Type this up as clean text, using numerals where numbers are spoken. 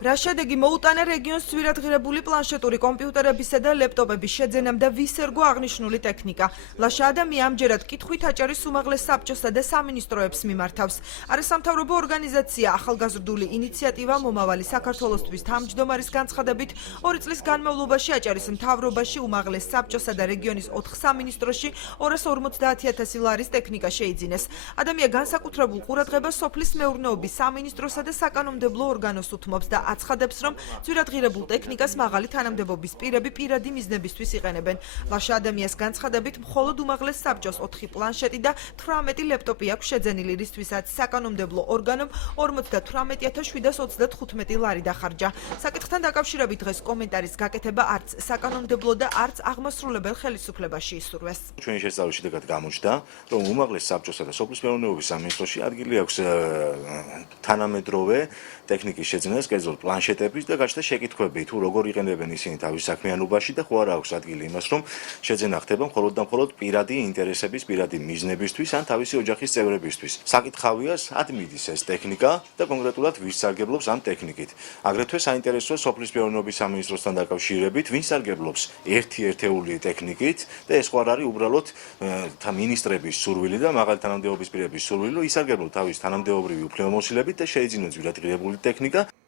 რა შედეგი მოუტანა რეგიონს ძვირადღირებული პლანშეტური კომპიუტერებისა და ლეპტოპების შეძენამ და ვისერგო აღნიშნული ტექნიკა. ლაშა ადამი ამჯერად კითხვით აჭარის უმაღლეს საბჭოსა და სამინისტროებს მიმართავს. არასამთავრობო ორგანიზაცია ახალგაზრდული ინიციატივა მომავალი საქართველოსთვის თავმჯდომარის განცხადებით 2 წლის განმავლობაში აჭარის მთავრობაში უმაღლეს საბჭოსა და რეგიონის 4 სამინისტროში 250,000 ლარის ტექნიკა შეიძინეს. ადამია განსაკუთრებულ ყურადღებას სოფლის მეურნეობის სამინისტროსა და საკანონმდებლო ორგანოს უთმობს და აცხადებს, რომ ძვირადღირებულ ტექნიკას მაღალი თანამდებობის პირები პირადი მიზნებისთვის იყენებენ. ლაშა ადამიანის განცხადებით, მხოლოდ უმაღლეს საბჭოს 4 პლანშეტი და 18 ლეპტოპი აქვს შეძენილი, რისთვისაც საკანონმდებლო ორგანომ 58,735 ლარი დახარჯა. საკითხთან დაკავშირებით დღეს კომენტარის გაკეთება არც საკანონმდებლო და არც აღმასრულებელ ხელისუფლებაში ისურვეს. ჩვენი შესწავლის შედეგად გამოჩნდა, რომ უმაღლეს საბჭოსა და სოფლის მეურნეობის სამინისტროში ადგილი აქვს თანამედროვე ტექნიკის შეძენას, კერძოდ პლანშეტების და გაჩნდა შეკითხვები, თუ როგორ იყენებენ ისინი თავის საქმიანობაში და ხო არა აქვს ადგილი იმას, რომ შეძენა ხდება მხოლოდ და მხოლოდ პირადი ინტერესების, პირადი მიზნებისთვის ან თავისი ოჯახის წევრებისთვის. საკითხავია, სად მიდის ეს ტექნიკა და კონკრეტულად ვის სარგებლობს ამ ტექნიკით. აგრეთვე საინტერესოა სოფლის მეურნეობის სამინისტროსთან დაკავშირებით, ვინ სარგებლობს ერთი-ერთეული ტექნიკით და ეს ხო არ არის უბრალოდ მინისტრების სურვილი და მაღალი თანამდებობის პირების სურვილი, რომ ისარგებლოთ თავის თანამდებობრივი უფლებამოსილებით და შეიძინოს ძვირადღირებული ტექნიკა.